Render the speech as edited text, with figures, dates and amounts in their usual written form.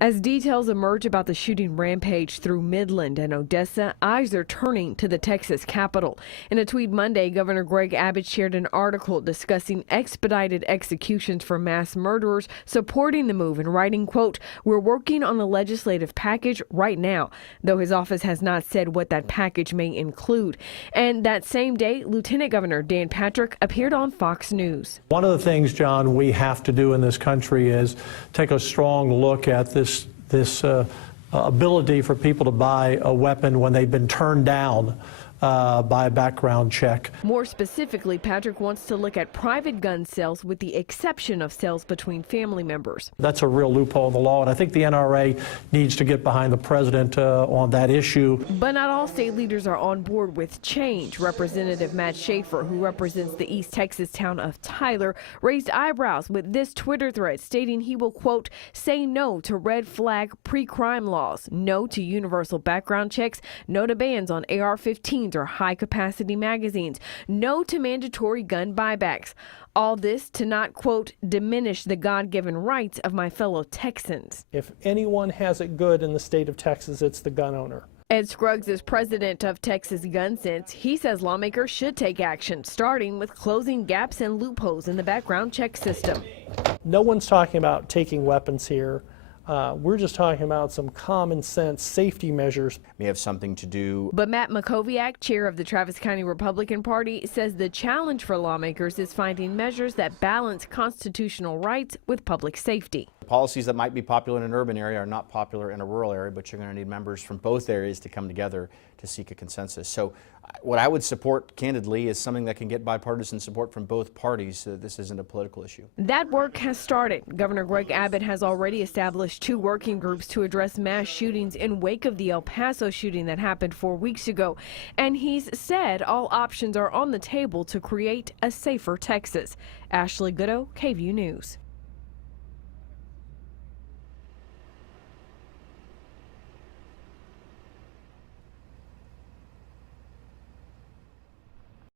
As details emerge about the shooting rampage through Midland and Odessa, eyes are turning to the Texas Capitol. In a tweet Monday, Governor Greg Abbott shared an article discussing expedited executions for mass murderers, supporting the move and writing, quote, "We're working on a legislative package right now," though his office has not said what that package may include. And that same day, Lieutenant Governor Dan Patrick appeared on Fox News. One of the things, John, we have to do in this country is take a strong look at this ability for people to buy a weapon when they've been turned down by a background check. More specifically, Patrick wants to look at private gun sales with the exception of sales between family members. That's a real loophole in the law, and I think the NRA needs to get behind the president on that issue. But not all state leaders are on board with change. Representative Matt Schaefer, who represents the East Texas town of Tyler, raised eyebrows with this Twitter thread stating he will, quote, "say no to red flag pre-crime laws, no to universal background checks, no to bans on AR-15s or high-capacity magazines, no to mandatory gun buybacks. All this to not, quote, diminish the God-given rights of my fellow Texans." If anyone has it good in the state of Texas, it's the gun owner. Ed Scruggs is president of Texas Gun Sense. He says lawmakers should take action, starting with closing gaps and loopholes in the background check system. No one's talking about taking weapons here. We're just talking about some common sense safety measures. May have something to do. But Matt Makoviak, chair of the Travis County Republican Party, says the challenge for lawmakers is finding measures that balance constitutional rights with public safety. Policies that might be popular in an urban area are not popular in a rural area, but you're going to need members from both areas to come together to seek a consensus. So what I would support, candidly, is something that can get bipartisan support from both parties. This isn't a political issue. That work has started. Governor Greg Abbott has already established 2 working groups to address mass shootings in wake of the El Paso shooting that happened 4 weeks ago. And he's said all options are on the table to create a safer Texas. Ashley Goodo, KVUE News.